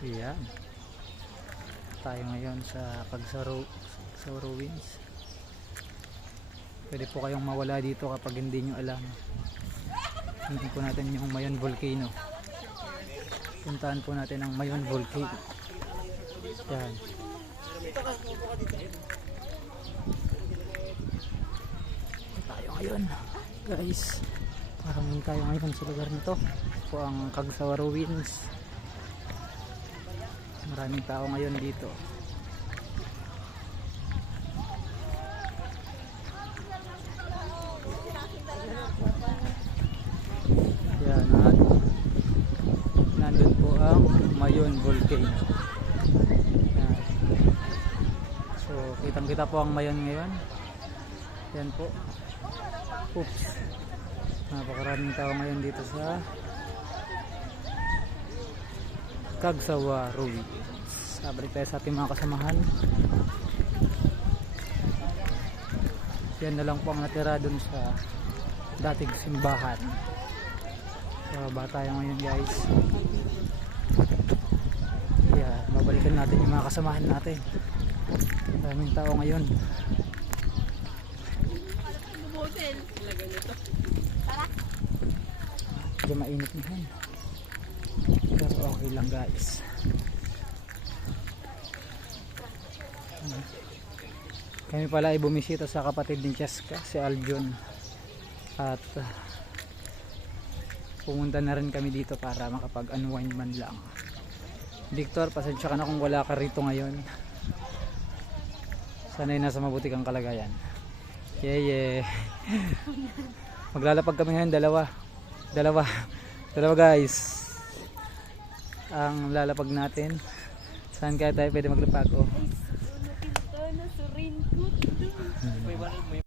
Ayan. Tayo ngayon sa Cagsaro Ruins. Pwede po kayong mawala dito kapag hindi nyo alam. Hindi po natin yung Mayon Volcano. Puntahan po natin ang Mayon Volcano. Ayan. Tayo ngayon guys. Parang tayo ngayon sa lugar nito. Po ang Cagsaro Ruins. Maraming tao ngayon dito. Yan, nandun po ang Mayon Volcano. Yan. So kitang kita po ang Mayon ngayon. Yan po. Oops. Napakaraming tao ngayon dito sa Cagsaro Ruins. Balik tayo sa ating mga kasamahan. Yan na lang po ang natira dun sa dating simbahan. So bata tayo ngayon guys. Yeah, babalikan natin yung mga kasamahan natin. Maraming tao ngayon. Medyo mainit na yan. Pero okay lang guys. Kami pala ay bumisita sa kapatid ni Cheska, si Aljon. At pumunta na rin kami dito para makapag-unwind man lang. Victor, pasensya ka na kung wala ka rito ngayon. Sana'y nasa mabuti kang kalagayan. Yeah. Maglalapag kami ngayon, dalawa guys. Ang lalapag natin. Saan kaya tayo pwede maglapag? Oh.